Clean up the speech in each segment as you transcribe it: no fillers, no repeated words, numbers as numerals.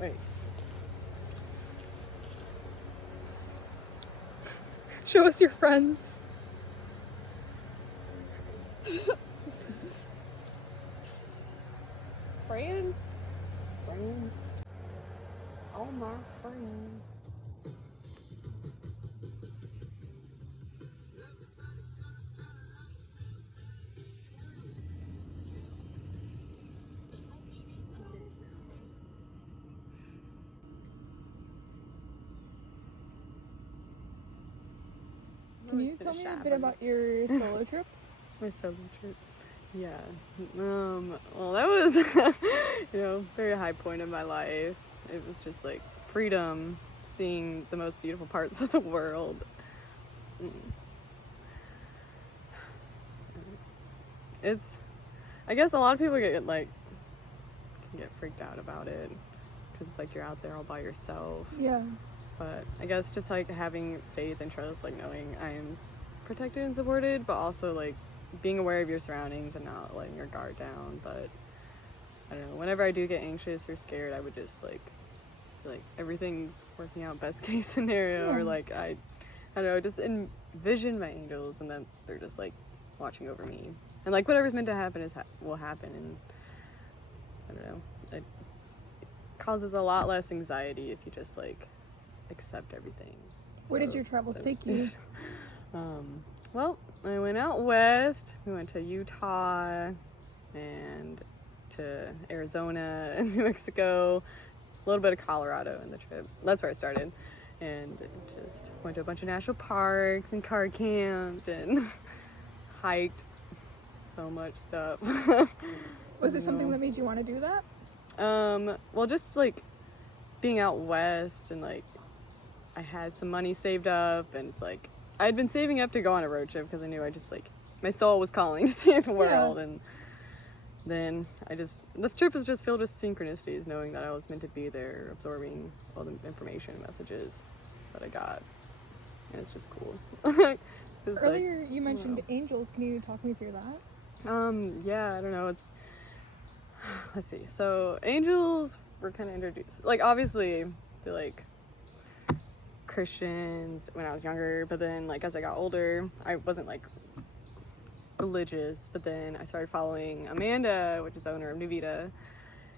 Wait. Show us your friends. Friends? Friends? All my friends. Can you tell me a bit about your solo trip? My solo trip? Yeah. Well, that was, very high point in my life. It was just like freedom, seeing the most beautiful parts of the world. I guess a lot of people can get freaked out about it because it's like you're out there all by yourself. Yeah. But I guess just like having faith and trust, like knowing I am protected and supported, but also like being aware of your surroundings and not letting your guard down. But I don't know, whenever I do get anxious or scared, I would just feel like everything's working out best case scenario. Yeah. Or like I don't know, just envision my angels and then they're just like watching over me, and like whatever's meant to happen will happen. And I don't know, it causes a lot less anxiety if you just like accept everything. Where did your travels take you? Well, I went out west. We went to Utah and to Arizona and New Mexico, a little bit of Colorado in the trip. That's where I started. And just went to a bunch of national parks and car camped and hiked so much stuff. Was there something that made you want to do that? Well, just like being out west and like I had some money saved up, and it's like I'd been saving up to go on a road trip because I knew I just like my soul was calling to see the world. And then the trip was just filled with synchronicities, knowing that I was meant to be there, absorbing all the information and messages that I got, and it's just cool. Earlier you mentioned angels. Can you talk me through that? Yeah, I don't know, let's see, so angels were kind of introduced, like obviously they're like Christians when I was younger, but then like as I got older I wasn't like religious, but then I started following Amanda, which is the owner of Nuvita,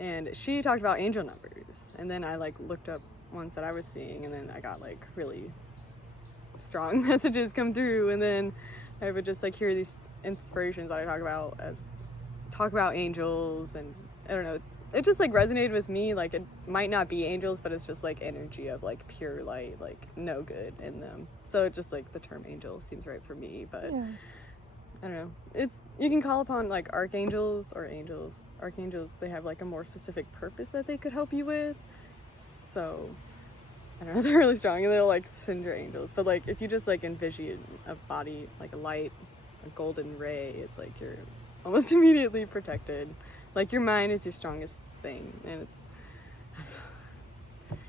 and she talked about angel numbers, and then I like looked up ones that I was seeing, and then I got like really strong messages come through, and then I would just like hear these inspirations that I talk about angels, and I don't know, it just like resonated with me. Like it might not be angels, but it's just like energy of like pure light, like no good in them. So it just like the term angel seems right for me. But yeah. I don't know, you can call upon like archangels or angels. Archangels, they have like a more specific purpose that they could help you with. So I don't know, they're really strong and they'll like send your angels. But like if you just like envision a body, like a light, a golden ray, it's like you're almost immediately protected. Like your mind is your strongest thing, and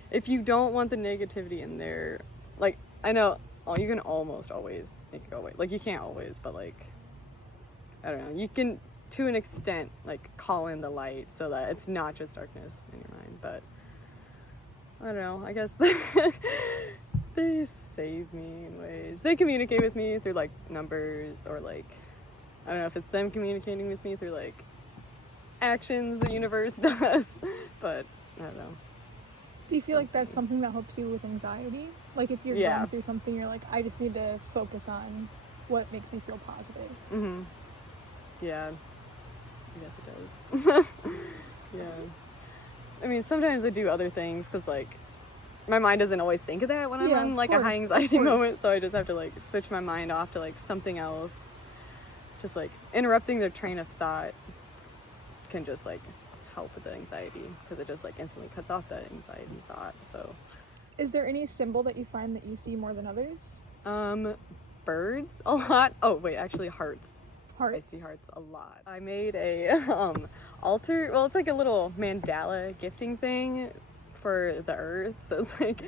if you don't want the negativity in there, like I know you can almost always make it go away. Like you can't always, but like I don't know, you can to an extent like call in the light so that it's not just darkness in your mind. But I don't know, I guess they save me in ways. They communicate with me through like numbers, or like I don't know if it's them communicating with me through like actions the universe does, but I don't know. Do you feel like that's something that helps you with anxiety? Like if you're going through something, you're like, I just need to focus on what makes me feel positive. Mm-hmm. Yeah, I guess it does. Yeah. I mean, sometimes I do other things because like my mind doesn't always think of that when I'm in like a high anxiety moment, so I just have to like switch my mind off to like something else. Just like interrupting their train of thought can just like help with the anxiety, because it just like instantly cuts off that anxiety thought. So is there any symbol that you find that you see more than others? Birds a lot. Oh wait, actually hearts. I see hearts a lot. I made a altar, well it's like a little mandala gifting thing for the earth. So it's like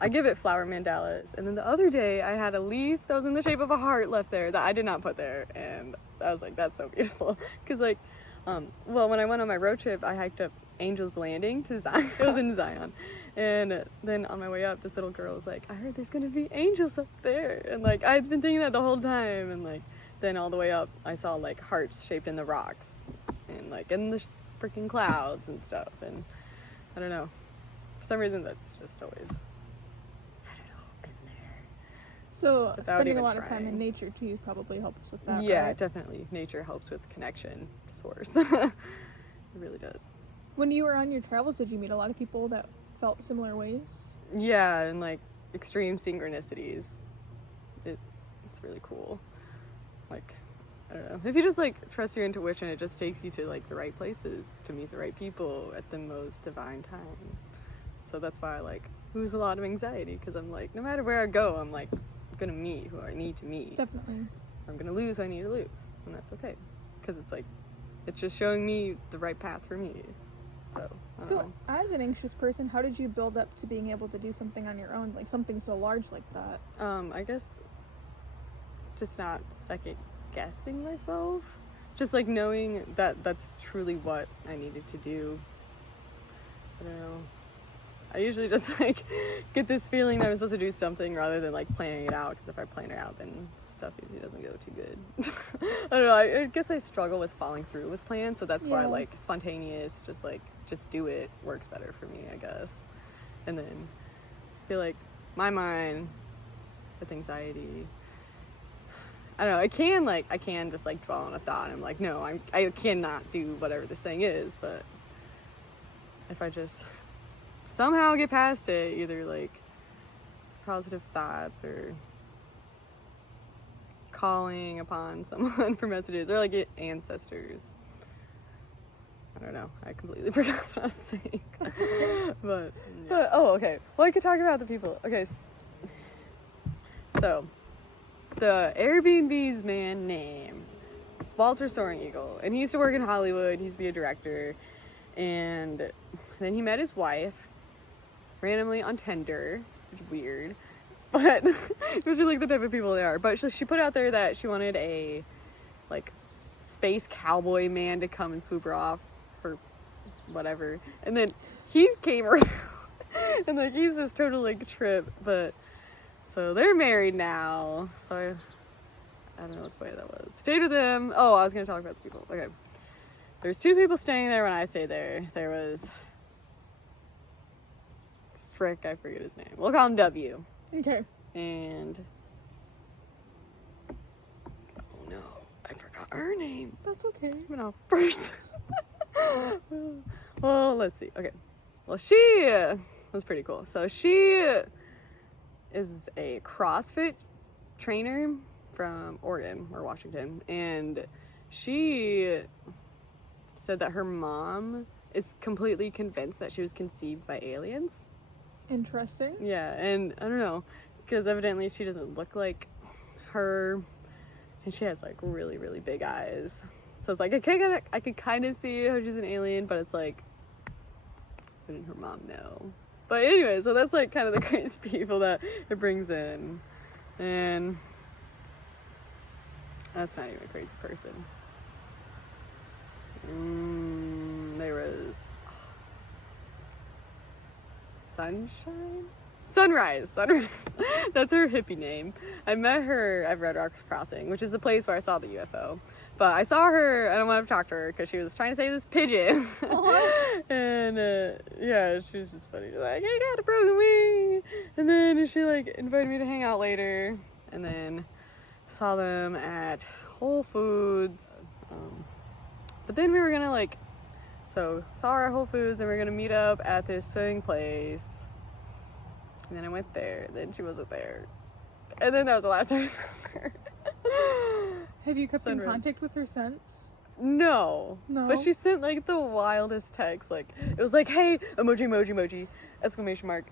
I give it flower mandalas, and then the other day I had a leaf that was in the shape of a heart left there that I did not put there, and I was like, that's so beautiful, because like Well, when I went on my road trip, I hiked up Angel's Landing to Zion. It was in Zion. And then on my way up, this little girl was like, I heard there's going to be angels up there. And, like, I'd been thinking that the whole time. And, like, then all the way up, I saw, like, hearts shaped in the rocks. And, like, in the freaking clouds and stuff. And I don't know. For some reason, that's just always had it all been there. So spending a lot of time in nature, too, probably helps with that, Yeah, right? definitely. Nature helps with connection to source. It really does. When you were on your travels, did you meet a lot of people that felt similar ways? Yeah, and like extreme synchronicities. It's really cool. Like, I don't know. If you just like trust your intuition, it just takes you to like the right places to meet the right people at the most divine time. So that's why I like lose a lot of anxiety, because I'm like, no matter where I go, I'm like gonna meet who I need to meet. Definitely. I'm gonna lose who I need to lose, and that's okay, because it's like it's just showing me the right path for me. So, as an anxious person, how did you build up to being able to do something on your own, like something so large like that? I guess just not second guessing myself, just like knowing that that's truly what I needed to do. I don't know. I usually just like get this feeling that I'm supposed to do something rather than like planning it out, because if I plan it out, then stuff usually doesn't go too good. I don't know. I guess I struggle with following through with plans, so that's why like spontaneous, just do it works better for me, I guess. And then I feel like my mind with anxiety, I don't know, I can just like dwell on a thought and I'm like, no, I cannot do whatever this thing is. But if I just somehow get past it, either like positive thoughts or calling upon someone for messages, or like ancestors. I don't know. I completely forgot what I was saying. But oh, okay. Well, I could talk about the people. Okay. So, the Airbnb's man name is Walter Soaring Eagle, and he used to work in Hollywood. He used to be a director, and then he met his wife randomly on Tinder, which is weird. But those are like the type of people they are. But she put out there that she wanted a like space cowboy man to come and swoop her off, or whatever. And then he came around and like he's this total like trip. But so they're married now. So I don't know what way that was. Stayed with them. Oh, I was gonna talk about the people. Okay. There's two people staying there when I stayed there. There was Frick, I forget his name. We'll call him W. Okay. And oh no, I forgot her name. That's okay. I'm off first. Well, let's see. Okay. Well, she was pretty cool. So she is a CrossFit trainer from Oregon or Washington, and she said that her mom is completely convinced that she was conceived by aliens. Interesting. Yeah, and I don't know, because evidently she doesn't look like her, and she has like really, really big eyes. So it's like I could kind of see how she's an alien, but it's like, didn't her mom know? But anyway, so that's like kind of the crazy people that it brings in, and that's not even a crazy person. There was Sunrise. That's her hippie name. I met her at Red Rocks Crossing, which is the place where I saw the UFO. But I saw her, I don't want to talk to her because she was trying to save this pigeon. And yeah, she was just funny. She's like, I got a broken wing. And then she like invited me to hang out later. And then saw them at Whole Foods. But then we were gonna like, so saw her at Whole Foods and we were gonna meet up at this swimming place. And then I went there, then she wasn't there. And then that was the last time I saw her. Have you kept in contact with her since? No. But she sent like the wildest text. Like, it was like, hey, emoji, exclamation mark.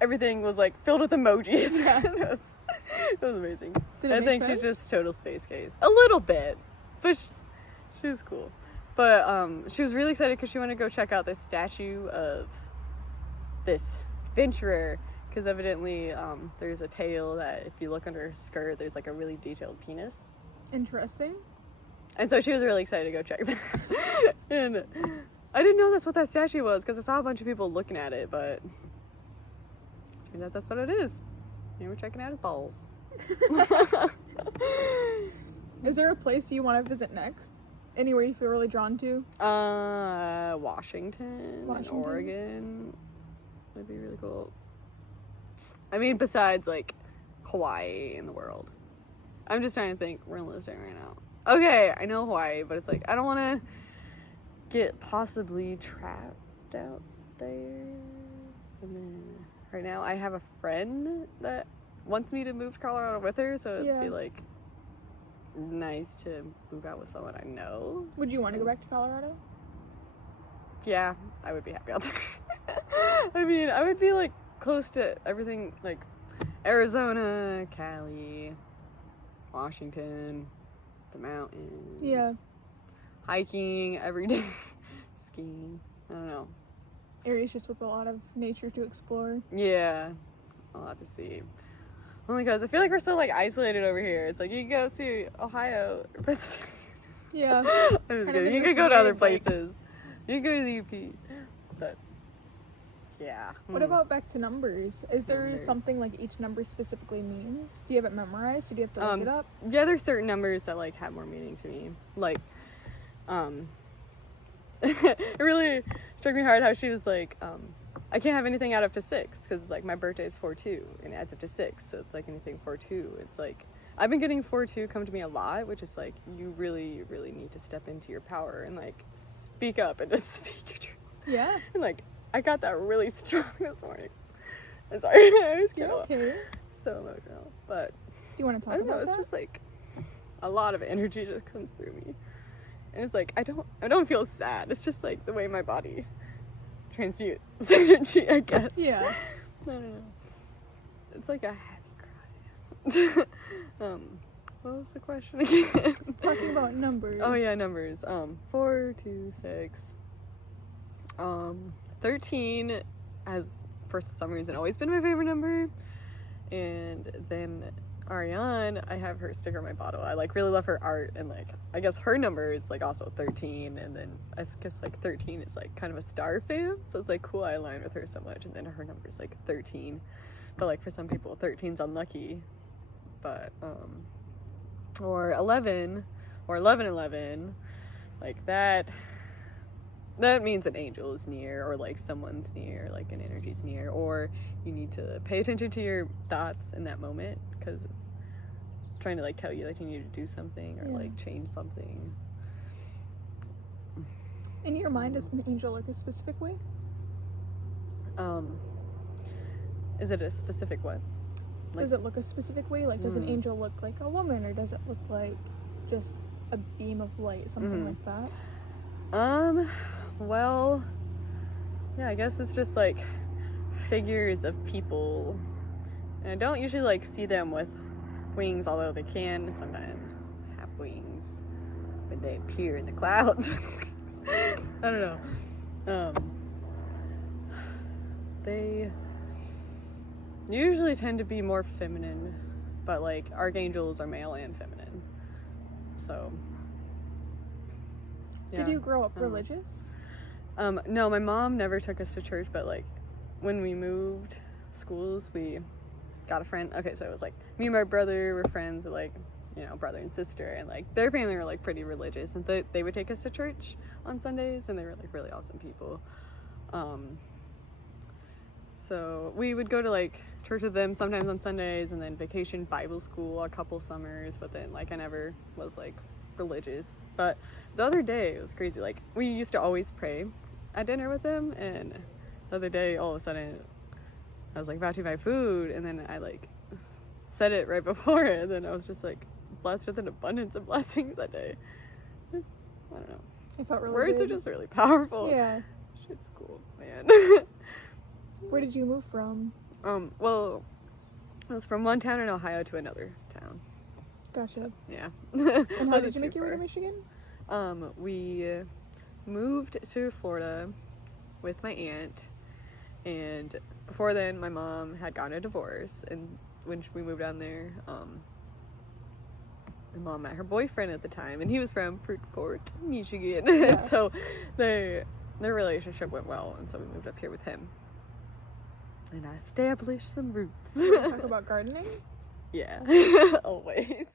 Everything was like filled with emojis. Yeah. It was amazing. I think she's just total space case. A little bit. But she was cool. But she was really excited because she wanted to go check out this statue of this adventurer. Because evidently there's a tale that if you look under her skirt, there's like a really detailed penis. Interesting. And so she was really excited to go check that. And I didn't know that's what that statue was because I saw a bunch of people looking at it, but turns out that's what it is. They were checking out his balls. Is there a place you want to visit next? Anywhere you feel really drawn to? Washington. And Oregon would be really cool. I mean, besides like Hawaii in the world. I'm just trying to think realistic right now. Okay, I know Hawaii, but it's like I don't want to get possibly trapped out there. And then right now I have a friend that wants me to move to Colorado with her, so it'd be like nice to move out with someone I know. Would you want to go back to Colorado? Yeah, I would be happy out there. I mean, I would be like close to everything, like Arizona, Cali, Washington, the mountains. Yeah. Hiking every day. Skiing. I don't know. Areas just with a lot of nature to explore. Yeah. A lot to see. Only because I feel like we're so like isolated over here. It's like you can go to Ohio or Pennsylvania. Yeah. I'm just kidding. You could go to other places. You can go to the UP. But yeah. What about back to numbers? Is there something like each number specifically means? Do you have it memorized? Or do you have to look it up? Yeah, there's certain numbers that like have more meaning to me. Like, it really struck me hard how she was like, I can't have anything add up to 6 because like my birthday is 4/2 and it adds up to 6, so it's like anything 4/2. It's like I've been getting 4/2 come to me a lot, which is like you really, really need to step into your power and like speak up and just speak your truth. Yeah. And like I got that really strong this morning. I'm sorry, I was You're okay. So emotional, but do you want to talk I don't about know. It's that? just like a lot of energy just comes through me, and it's like I don't feel sad. It's just like the way my body transmutes energy, I guess. Yeah. I don't know. It's like a happy cry. What was the question again? Talking about numbers. Oh yeah, numbers. 4, 2, 6. 13 has for some reason always been my favorite number, and then Ariane, I have her sticker on my bottle. I like really love her art, and like I guess her number is like also 13, and then I guess like 13 is like kind of a star fan, so it's like cool I align with her so much, and then her number is like 13, but like for some people 13's unlucky, but or 11 or 11 like that means an angel is near, or like someone's near, like an energy's near, or you need to pay attention to your thoughts in that moment because it's trying to like tell you like you need to do something or like change something. In your mind, does an angel look a specific way? Is it a specific what? Like, does it look a specific way? Like, does an angel look like a woman, or does it look like just a beam of light, something like that? Well, yeah, I guess it's just like figures of people, and I don't usually like see them with wings, although they can sometimes have wings when they appear in the clouds. I don't know. They usually tend to be more feminine, but like archangels are male and feminine, so yeah. Did you grow up religious? No, my mom never took us to church, but like when we moved schools, we got a friend. Okay, so it was like me and my brother were friends with like, you know, brother and sister, and like their family were like pretty religious, and they would take us to church on Sundays, and they were like really awesome people. So we would go to like church with them sometimes on Sundays, and then vacation Bible school a couple summers, but then like I never was like religious. But the other day it was crazy, like we used to always pray at dinner with them, and the other day all of a sudden I was like about to buy food, and then I like said it right before it, and then I was just like blessed with an abundance of blessings that day. It's, I don't know, It felt really words good. are just really powerful. Yeah. Shit's cool, man. Where did you move from? Well, I was from one town in Ohio to another town. Gotcha. Yeah. And how did you make your way to Michigan? We moved to Florida with my aunt, and before then my mom had gotten a divorce, and when we moved down there, my mom met her boyfriend at the time, and he was from Fruitport, Michigan. Yeah. So their relationship went well, and so we moved up here with him. And I established some roots. Talk about gardening? Yeah, always.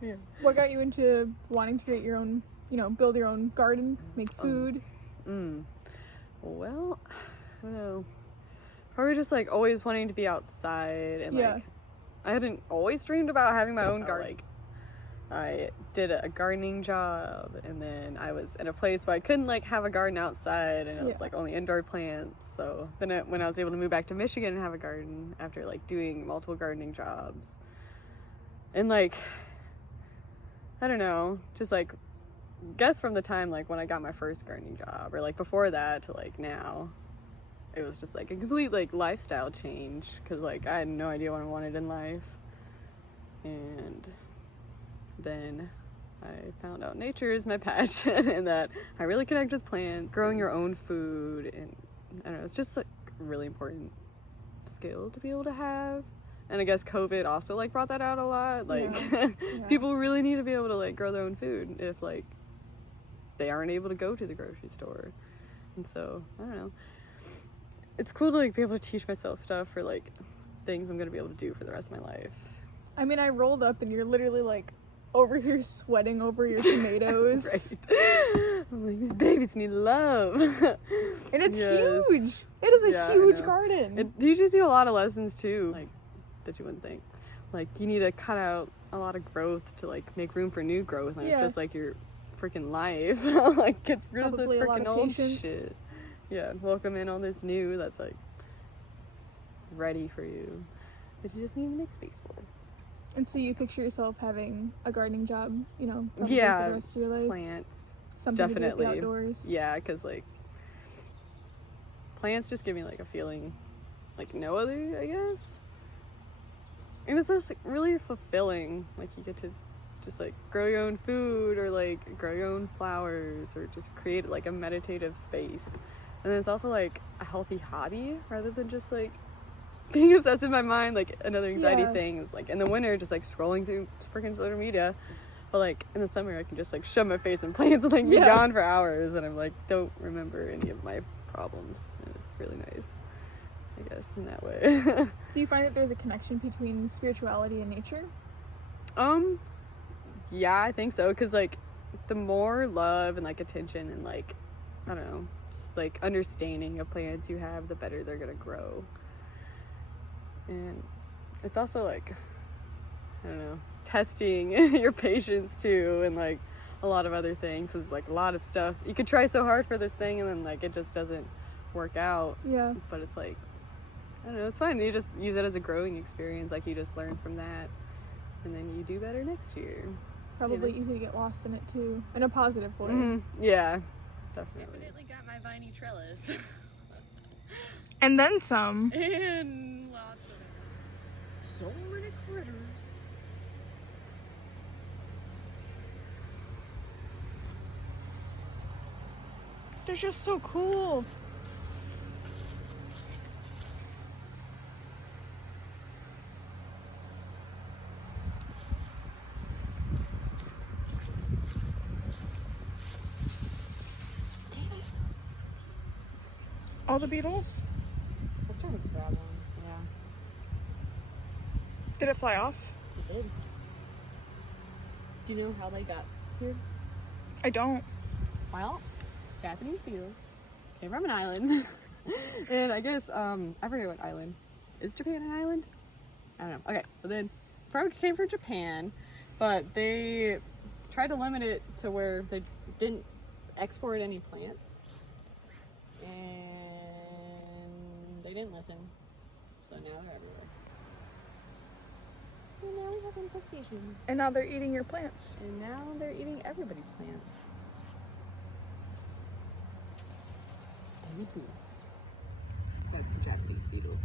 Yeah. What got you into wanting to create your own, build your own garden, make food? Well, I don't know. Probably just like always wanting to be outside, and like I hadn't always dreamed about having my own garden. Like, I did a gardening job, and then I was in a place where I couldn't like have a garden outside, and it was like only indoor plants. So then when I was able to move back to Michigan and have a garden after like doing multiple gardening jobs, and like I don't know, just like guess from the time like when I got my first gardening job, or like before that to like now, it was just like a complete like lifestyle change, because like I had no idea what I wanted in life. And then I found out nature is my passion, and that I really connect with plants, growing your own food, and I don't know, it's just like a really important skill to be able to have. And I guess COVID also like brought that out a lot. Like people really need to be able to like grow their own food if like they aren't able to go to the grocery store. And so I don't know, it's cool to like be able to teach myself stuff for like things I'm gonna be able to do for the rest of my life. I mean, I rolled up and you're literally like over here sweating over your tomatoes. Right. I'm like, these babies need love. And it's huge. It is a huge garden. It teaches you a lot of lessons too, like that you wouldn't think. Like you need to cut out a lot of growth to like make room for new growth, and it's just like your freaking life. Like get rid of the freaking old shit. Yeah, welcome in all this new that's like ready for you, that you just need to make space for. And so you picture yourself having a gardening job, probably for the rest of your life? Plants. Something definitely. To do with the outdoors. Yeah, because like plants just give me like a feeling like no other, I guess. And it's just like, really fulfilling. Like you get to just like grow your own food, or like grow your own flowers, or just create like a meditative space. And then it's also like a healthy hobby rather than just like being obsessed in my mind. Like another anxiety thing is like in the winter just like scrolling through freaking social media, but like in the summer I can just like shove my face in plants and like be gone for hours, and I'm like don't remember any of my problems, and it's really nice, I guess, in that way. Do you find that there's a connection between spirituality and nature? Yeah, I think so, because like the more love and like attention and like I don't know, just like understanding of plants you have, the better they're gonna grow. And it's also like I don't know, testing your patience too, and like a lot of other things. It's like a lot of stuff you could try so hard for this thing, and then like it just doesn't work out. But it's like I don't know, it's fine. You just use it as a growing experience. Like you just learn from that, and then you do better next year. Probably easy to get lost in it too, in a positive way. Yeah, definitely. Definitely got my viney trellis. And then some. And lots of it. So many critters. They're just so cool. All the beetles? I was trying to grab one. Yeah. Did it fly off? It did. Do you know how they got here? I don't. Well, Japanese beetles came from an island. And I guess, I forget what island. Is Japan an island? I don't know. Okay, so then probably came from Japan, but they tried to limit it to where they didn't export any plants. And they didn't listen. So now they're everywhere. So now we have infestation. And now they're eating your plants. And now they're eating everybody's plants. That's the Japanese beetle.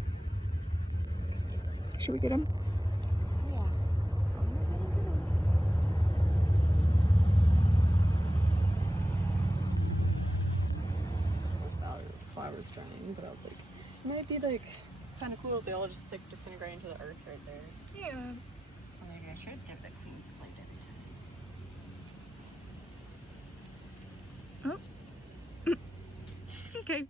Should we get him? Yeah. Flowers drying, but I was like, it might be like kind of cool if they all just like disintegrate into the earth right there. Yeah. Or maybe I should give it a clean slate every time. Okay.